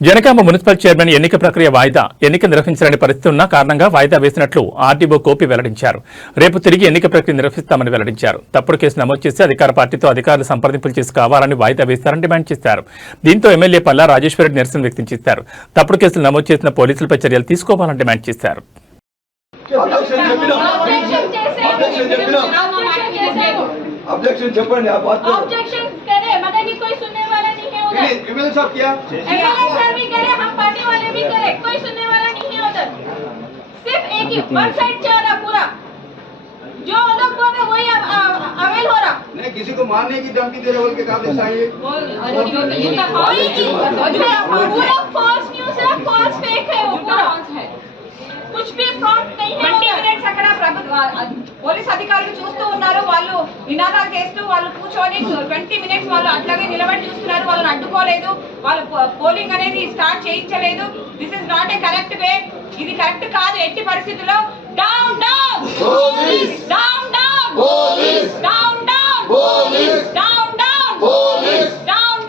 జనకామ municipal chairman ఎన్నిక ప్రక్రియ వాయిదా ఎన్నిక నిర్వహించాలని పరిస్థితి ఉన్న కారణంగా వాయిదా వేసినట్లు ఆర్డీఓ కోపి వెల్లడించారు. రేపు తిరిగి ఎన్నిక ప్రక్రియ నిర్వహిస్తామని వెల్లడించారు. తప్పుడు కేసు నమోదు చేసి అధికార పార్టీతో అధికారులు సంప్రదింపులు చేసి కావాలని వాయిదా వేస్తారని డిమాండ్ చేశారు. దీంతో ఎమ్మెల్యే పల్లా రాజేశ్వరరెడ్డి నిరసన వ్యక్తం చేశారు. తప్పుడు కేసులు నమోదు చేసిన పోలీసులపై చర్యలు తీసుకోవాలని డిమాండ్ చేశారు. అబ్జెక్షన్ చెప్పండి हाँ। हाँ। हाँ। किया? एमएलए साहब भी करे हम पार्टी वाले भी करे कोई सुनने वाला नहीं है उधर। सिर्फ़ एक ही वन साइड चल रहा पूरा। जो लोग बोल रहे वही अवेल हो रहा। नहीं किसी को मारने की धमकी दे रहे बोल के कहा देखा ये पूरा फॉल्स न्यूज़ है फॉल्स फेक है वो पूरा। कुछ भी फ्रॉड नहीं है 20 मिनट सकड़ा प्रभु నినాదాలు చేస్తూ వాళ్ళు కూర్చొని ట్వంటీ మినిట్స్ వాళ్ళు అట్లాగే నిలబడి చూస్తున్నారు. వాళ్ళని అడ్డుకోలేదు. వాళ్ళు పోలింగ్ అనేది start చేయించలేదు. This is not a correct way ఇది కరెక్ట్ కాదు. ఎట్టి పరిస్థితుల్లో down down down down down down down down down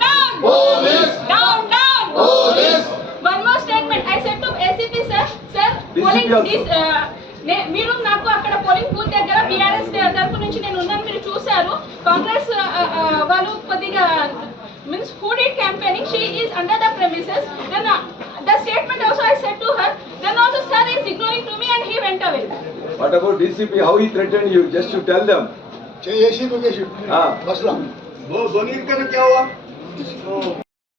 down down One more statement. I said to ACP sir, sir, polling also. this, uh, Congress వాళ్ళు కొద్దిగా means four eight campaigning she is under the premises then the statement also I set to her then also sir is ignoring to me and he went away what about DCP how he threatened you just to tell them చేసి చేసి ఆ బస్లా బో బోనిర్ కన క్యా హువా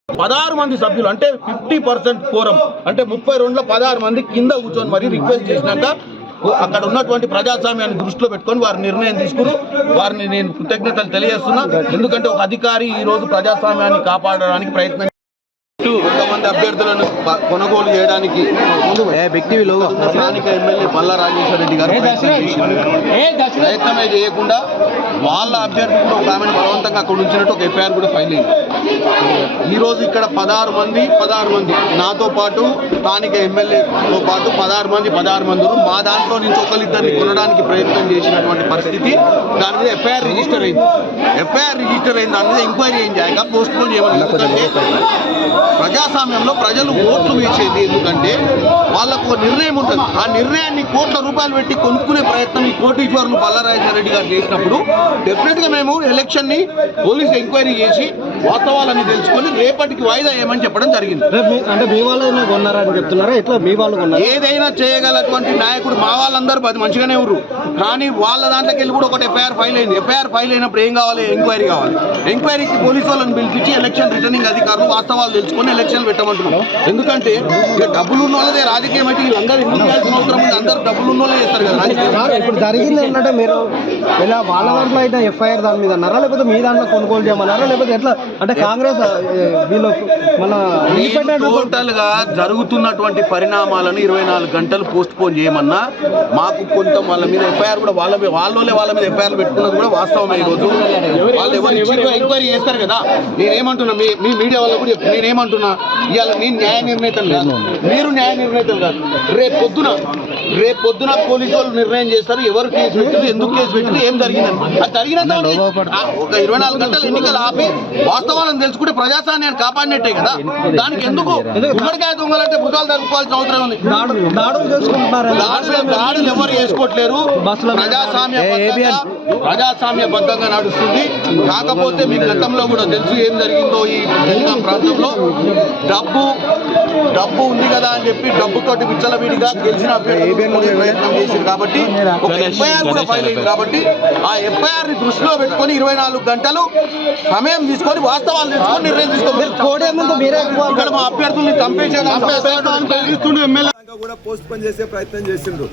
పదహారు మంది సభ్యులు అంటే ఫిఫ్టీ పర్సెంట్ ఫోరం అంటే ముప్పై రెండులో పదహారు మంది కింద కూర్చొని మరి రిక్వెస్ట్ చేసినాక అక్కడ ఉన్నటువంటి ప్రజాస్వామ్యాన్ని దృష్టిలో పెట్టుకొని వారి నిర్ణయం తీసుకుని వారిని నేను కృతజ్ఞతలు తెలియజేస్తున్నా. ఎందుకంటే ఒక అధికారి ఈ రోజు ప్రజాస్వామ్యాన్ని కాపాడడానికి ప్రయత్నం కొంతమంది అభ్యర్థులను కొనుగోలు చేయడానికి స్థానిక ఎమ్మెల్యే పల్లా రాజేశ్వర రెడ్డి గారు ప్రయత్నమే చేయకుండా వాళ్ళ అభ్యర్థి కూడా ఒక ఆమెను బలవంతంగా అక్కడ ఉంచినట్టు ఒక ఎఫ్ఐఆర్ కూడా ఫైల్ అయింది. ఈరోజు ఇక్కడ పదహారు మంది పదహారు మంది. నాతో పాటు స్థానిక ఎమ్మెల్యేతో పాటు పదహారు మంది పదహారు మంది మా దాంట్లో నుంచి ఒకరిద్దరిని కొనడానికి ప్రయత్నం చేసినటువంటి పరిస్థితి దాని మీద ఎఫ్ఐఆర్ రిజిస్టర్ అయింది. ఎఫ్ఐఆర్ రిజిస్టర్ అయిన దాని మీద ఎంక్వైరీ ఏం చేయక పోస్ట్ పోన్ చేయమని ఎందుకంటే ప్రజాస్వామ్యంలో ప్రజలు ఓట్లు వేసేది ఎందుకంటే వాళ్ళకు ఒక నిర్ణయం ఉంటుంది. ఆ నిర్ణయాన్ని కోట్ల రూపాయలు పెట్టి కొనుక్కునే ప్రయత్నం ఈ కోటీశ్వరులు బల్లారాజారెడ్డి గారు చేసినప్పుడు డెఫినెట్గా మేము ఎలక్షన్ని పోలీస్ ఎంక్వైరీ చేసి వాస్తవాలన్నీ తెలుసుకొని రేపటికి వాయిదా వేయమని చెప్పడం జరిగింది. అంటే మీ వాళ్ళు కొన్నారని చెప్తున్నారా? ఎట్లా మీ వాళ్ళు కొన్నారు? ఏదైనా చేయగలటువంటి నాయకుడు మా వాళ్ళందరూ పది మంచిగానే ఉన్నారు కానీ వాళ్ళ దాంట్లోకి వెళ్ళి కూడా ఒకటి ఎఫ్ఐఆర్ ఫైల్ అయింది. ఎఫ్ఐఆర్ ఫైల్ అయినప్పుడు ఏం కావాలి? ఎంక్వైరీ కావాలి. ఎంక్వైరీకి పోలీసు వాళ్ళని పిలిపించి ఎలక్షన్ రిటర్నింగ్ అధికారులు వాస్తవాలు తెలుసుకొని ఎలక్షన్ పెట్టమంటున్నాం. ఎందుకంటే ఇక డబ్బులు ఉన్న వాళ్ళదే రాజకీయం అంటే వీళ్ళందరూ ఎందుకు చేయాల్సిన అవసరం ఉంది? అందరూ డబ్బులు ఉన్న వాళ్ళే చేస్తారు కదా. ఇప్పుడు జరిగింది ఏంటంటే మీరు ఇలా వాళ్ళ దాంట్లో అయితే ఎఫ్ఐఆర్ దాని మీద అన్నారా? లేకపోతే మీ దాంట్లో కొనుగోలు చేయమన్నారా? లేకపోతే ఎట్లా అంటే కాంగ్రెస్ మన టోటల్గా జరుగుతున్నటువంటి పరిణామాలను ఇరవై నాలుగు గంటలు పోస్ట్ పోన్ చేయమన్నా మాకు కొంత వాళ్ళ మీద ఎఫ్ఐఆర్ కూడా వాళ్ళ మీద వాళ్ళోనే వాళ్ళ మీద ఎఫ్ఐఆర్ పెట్టుకున్నది కూడా వాస్తవమే ఈ రోజు వాళ్ళు ఎవరు ఎంక్వైరీ చేస్తారు కదా. నేనేమంటున్నా మీ మీ మీడియా వాళ్ళు కూడా. నేనేమంటున్నా ఇవాళ నేను న్యాయ నిర్ణేతలు కాదు. మీరు న్యాయ నిర్ణేతలు కాదు. రేపు పొద్దున రేపు పొద్దున పోలీసు వాళ్ళు నిర్ణయం చేస్తారు ఎవరు కేసు పెట్టారు ఎందుకు కేసు పెట్టారు ఏం జరిగిందని. అది జరిగినంత ఒక ఇరవై నాలుగు గంటలు ఎన్నికలు ఆపి వాస్తవాలను తెలుసుకుంటే ప్రజాస్వామ్యాన్ని కాపాడినట్టే కదా. దానికి ఎందుకు గుమ్మడికాయ దొంగలంటే భుజాలు జరుపుకోవాల్సిన అవసరం ఉంది. దాడులు ఎవరు చేసుకోవట్లేరు. మీద. ప్రజాస్వామ్య ప్రజాస్వామ్యబద్ధంగా నడుస్తుంది. కాకపోతే మీ గతంలో కూడా తెలుసు ఏం జరిగిందో ఈ జిల్లా ప్రాంతంలో. డబ్బు డబ్బు ఉంది కదా అని చెప్పి డబ్బుతోటి విచ్చలవిడిగా గెలిచిన అభ్యర్థులు కొనే ప్రయత్నం చేసింది కాబట్టి ఒక ఎఫ్ఐఆర్ కూడా ఫైల్ అయింది కాబట్టి ఆ ఎఫ్ఐఆర్ని దృష్టిలో పెట్టుకొని ఇరవై నాలుగు గంటలు సమయం తీసుకొని వాస్తవాలు తెలుసుకొని నిర్ణయం తీసుకోవాలి కోడే ముందు మీరే ఎక్కువ ఇక్కడ మా అభ్యర్థుల్ని చంపేసేదాన్ని ఎమ్మెల్యే. కూడా పోస్ట్ పోన్ చేసే ప్రయత్నం చేసిండ్రు.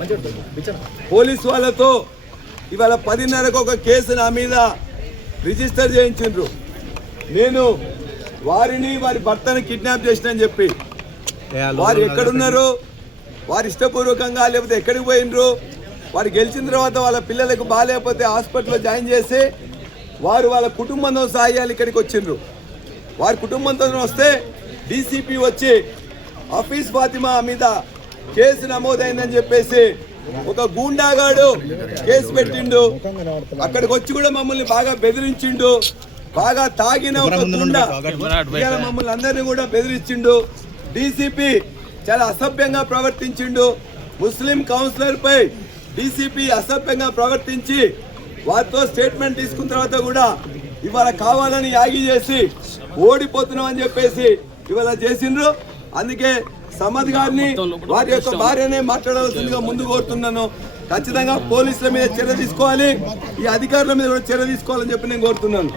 పోలీస్ వాళ్ళతో ఇవాళ పదిన్నరకు ఒక కేసు నా మీద రిజిస్టర్ చేయించిండ్రు. నేను వారిని వారి భర్తను కిడ్నాప్ చేసినని చెప్పి. వారు ఎక్కడున్నారు వారు ఇష్టపూర్వకంగా లేకపోతే ఎక్కడికి పోయినరు? వారు గెలిచిన తర్వాత వాళ్ళ పిల్లలకు బాగాలేకపోతే హాస్పిటల్లో జాయిన్ చేసి వారు వాళ్ళ కుటుంబంతో సాయాలు ఇక్కడికి వచ్చిండ్రు. వారి కుటుంబంతో వస్తే డీసీపీ వచ్చి ఆఫీస్ ఫాతిమా మీద కేసు నమోదైందని చెప్పేసి ఒక గూండాగాడు కేసు పెట్టిండు. అక్కడికి వచ్చి కూడా మమ్మల్ని బాగా బెదిరించిండు. బాగా తాగిన ఒక గుండా మమ్మల్ని అందరినీ కూడా బెదిరించిండు. డీసీపీ చాలా అసభ్యంగా ప్రవర్తించిండు. ముస్లిం కౌన్సిలర్ పై డీసీపీ అసభ్యంగా ప్రవర్తించి వారితో స్టేట్మెంట్ తీసుకున్న తర్వాత కూడా ఇవాళ కావాలని యాగి చేసి ఓడిపోతున్నాం అని చెప్పేసి ఇవాళ చేసిండ్రు. అందుకే సమద్ గారిని వారి యొక్క భార్యనే మాట్లాడవలసిందిగా ముందు కోరుతున్నాను. ఖచ్చితంగా పోలీసుల మీద చర్య తీసుకోవాలి. ఈ అధికారుల మీద కూడా చర్య తీసుకోవాలని చెప్పి నేను కోరుతున్నాను.